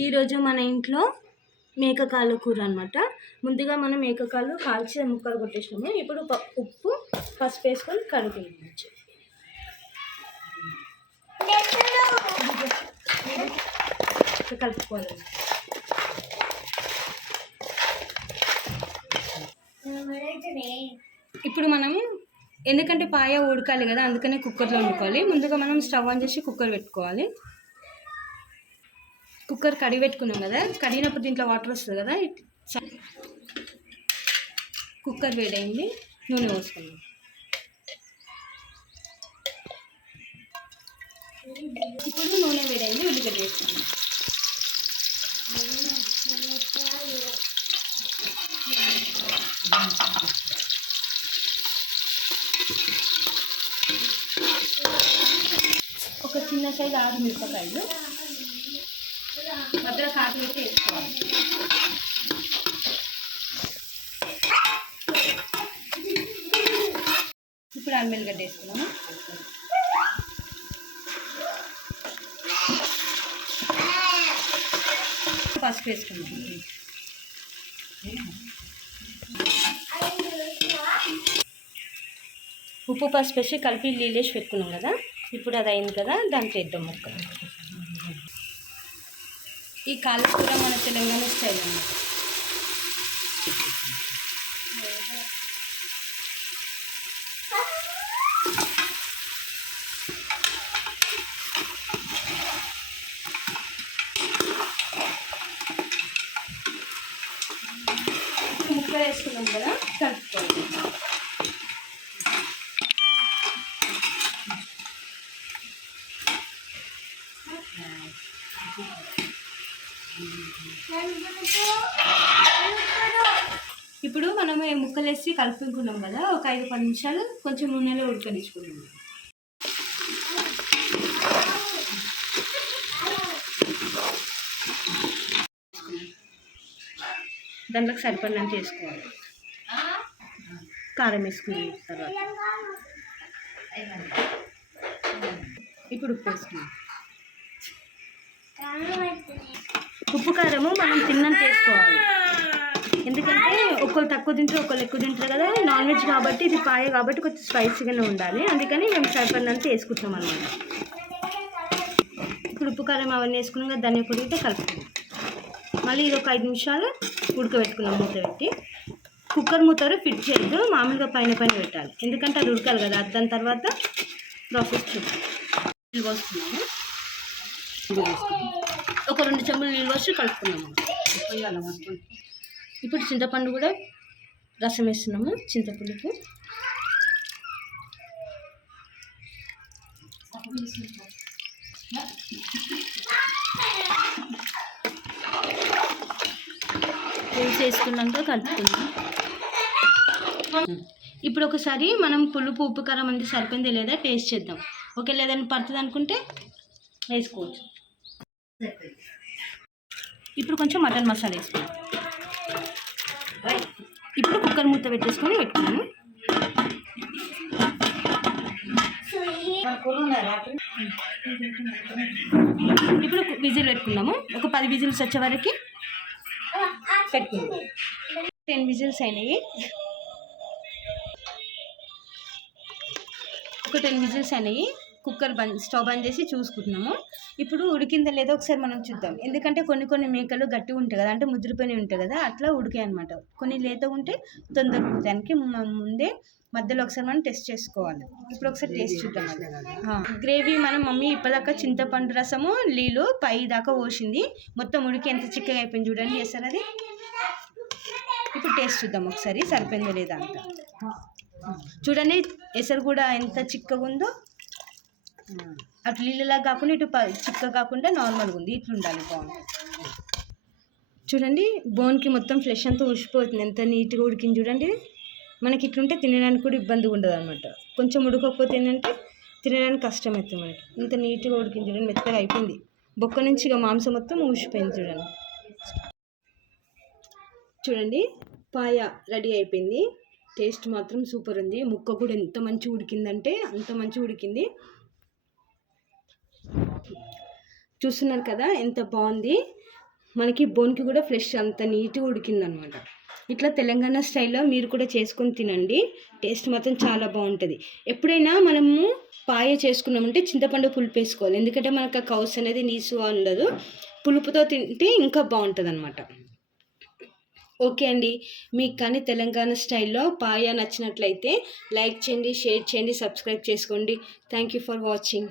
ఈరోజు మన ఇంట్లో మేకకాలు కూర అనమాట. ముందుగా మనం మేకకాలు కాల్చి ముక్కలు కొట్టేసినాము. ఇప్పుడు ఉప్పు పసుపు వేసుకొని కడుగుకోవచ్చు. కలుపుకోవాలి. ఇప్పుడు మనం ఎందుకంటే పాయ ఉడకాలి కదా, అందుకనే కుక్కర్లో వండుకోవాలి. ముందుగా మనం స్టవ్ ఆన్ చేసి కుక్కర్ పెట్టుకోవాలి. కుక్కర్ కడిగి పెట్టుకున్నాం కదా, కడిగినప్పుడు దీంట్లో వాటర్ వస్తుంది కదా. కుక్కర్ వేడైంది, నూనె పోసుకున్నాం. ఇప్పుడు నూనె వేడైంది, ఉల్లిగడ్డ వేసుకున్నాం. ఒక చిన్న సైజు 6 మిరపకాయలు మధ్యలో కాటు పెట్టి వేసుకోవాలి. ఇప్పుడు అల్లిగడ్డ వేసుకున్నాము. పసుపు వేసుకున్నాము. ఉప్పు పసుపు వేసి కలిపి నీళ్ళేసి పెట్టుకున్నాం కదా. ఇప్పుడు అది అయింది కదా, దాంట్లో వేద్దాం ముక్కలు. ఈ కాలు కూర మన తెలంగాణ స్టైల్ అన్నమాట. ముక్కలు వేసుకున్నాం కదా, కలుపుకోవాలి. ఇప్పుడు మనం ముక్కలు వేసి కలుపుకున్నాం కదా, ఒక 5-10 నిమిషాలు కొంచెం నూనెలో ఉడకనిచ్చుకున్నాం. దాంట్లోకి సరిపడినంత వేసుకోవాలి. కారం వేసుకున్నాం తర్వాత. ఇప్పుడు ఉప్పు వేసుకున్నాం. ఉప్పు కారము మనం తిన్నంత వేసుకోవాలి. ఎందుకంటే ఒకళ్ళు తక్కువ తింటారు, ఒకళ్ళు ఎక్కువ తింటారు కదా. నాన్ వెజ్ కాబట్టి, ఇది పాయ కాబట్టి కొంచెం స్పైసీగానే ఉండాలి. అందుకని మేము సరిపడినంత వేసుకుంటున్నాం అన్నమాట. ఇప్పుడు ఉప్పు కారం అవన్నీ వేసుకున్నాం కదా, ధనియా పొడి అయితే కలుపుకున్నాం. మళ్ళీ ఇది ఒక 5 నిమిషాలు ఉడకబెట్టుకున్నాం మూత పెట్టి. కుక్కర్ మూత ఫిట్ చేయద్దు, మామూలుగా పైన పెట్టాలి. ఎందుకంటే అది ఉడకాలి కదా. దాని తర్వాత ప్రాసెస్ చూద్దాం. నీళ్ళు పోస్తున్నాము. ఒక 2 చెంబులు నీళ్ళు పోసి కలుపుకున్నాము. ఇప్పుడు చింతపండు కూడా రసం వేస్తున్నాము. చింతపులుపు వేసుకున్నాక కలుపుకుందాం. ఇప్పుడు ఒకసారి మనం పులుపు ఉప్పు కారం అంతా సరిపోయింది లేదా టేస్ట్ చేద్దాం. ఓకే, లేదని పడుతుంది అనుకుంటే వేసుకోవచ్చు. ఇప్పుడు కొంచెం మటన్ మసాలా వేసుకున్నాం. ఇప్పుడు కుక్కర్ మూత పెట్టుకున్నాము. ఇప్పుడు విజిల్ పెట్టుకున్నాము. ఒక 10 విజిల్స్ వచ్చే వరకు పెట్టుకున్నాము. 10 విజిల్స్ అయినాయి. ఒక 10 విజిల్స్ అయినాయి. కుక్కర్ స్టవ్ బంద్ చేసి చూసుకుంటున్నాము. ఇప్పుడు ఉడికిందా లేదో ఒకసారి మనం చూద్దాం. ఎందుకంటే కొన్ని మేకలు గట్టిగా ఉంటాయి కదా, అంటే ముద్రపోయి ఉంటాయి కదా, అట్లా ఉడికాయి అనమాట. కొన్ని లేతగా ఉంటే తొందరగా ఉడకడానికి ముందే మధ్యలో ఒకసారి మనం టెస్ట్ చేసుకోవాలి. ఇప్పుడు ఒకసారి టేస్ట్ చూద్దాం. గ్రేవీ మనం మమ్మీ ఇప్పటిదాకా చింతపండు రసము నీళ్ళు పై దాకా పోసింది. మొత్తం ఉడికి ఎంత చిక్కగా అయిపోయింది చూడండి. వేస్తారు అది. ఇప్పుడు టేస్ట్ చూద్దాం ఒకసారి, సరిపోయిందో లేదా అంట. చూడండి ఎసరు కూడా ఎంత చిక్కగా ఉందో. అటు నీళ్ళలా కాకుండా ఇటు చిక్క కాకుండా నార్మల్గా ఉంది. ఇట్లా ఉండాలి. బాగుంది. చూడండి బోన్కి మొత్తం ఫ్లెష్ అంతా ఉడిచిపోతుంది. ఎంత నీట్గా ఉడికింది చూడండి. మనకి ఇట్లుంటే తినడానికి కూడా ఇబ్బందిగా ఉండదు అనమాట. కొంచెం ఉడకపోతే ఏంటంటే తినడానికి కష్టం అవుతుంది మనకి. ఇంత నీట్గా ఉడికింది చూడండి. మెత్తగా అయిపోయింది. బొక్క నుంచి ఇక మాంసం మొత్తం ఊసిపోయింది చూడండి. చూడండి పాయ రెడీ అయిపోయింది. టేస్ట్ మాత్రం సూపర్ ఉంది. ముక్క కూడా ఎంత మంచిగా ఉడికిందంటే అంత మంచిగా ఉడికింది. చూస్తున్నారు కదా ఎంత బాగుంది. మనకి బోన్కి కూడా ఫ్రెష్ అంత నీట్గా ఉడికిందనమాట. ఇట్లా తెలంగాణ స్టైల్లో మీరు కూడా చేసుకొని తినండి. టేస్ట్ మాత్రం చాలా బాగుంటుంది. ఎప్పుడైనా మనము పాయ చేసుకున్నామంటే చింతపండు పులుపు వేసుకోవాలి. ఎందుకంటే మనకు ఆ కౌస్ అనేది నీసుగా ఉండదు. పులుపుతో తింటే ఇంకా బాగుంటుంది అనమాట. ఓకే అండి, మీకు కానీ తెలంగాణ స్టైల్లో పాయ నచ్చినట్లయితే లైక్ చేయండి, షేర్ చేయండి, సబ్స్క్రైబ్ చేసుకోండి. Thank you for watching.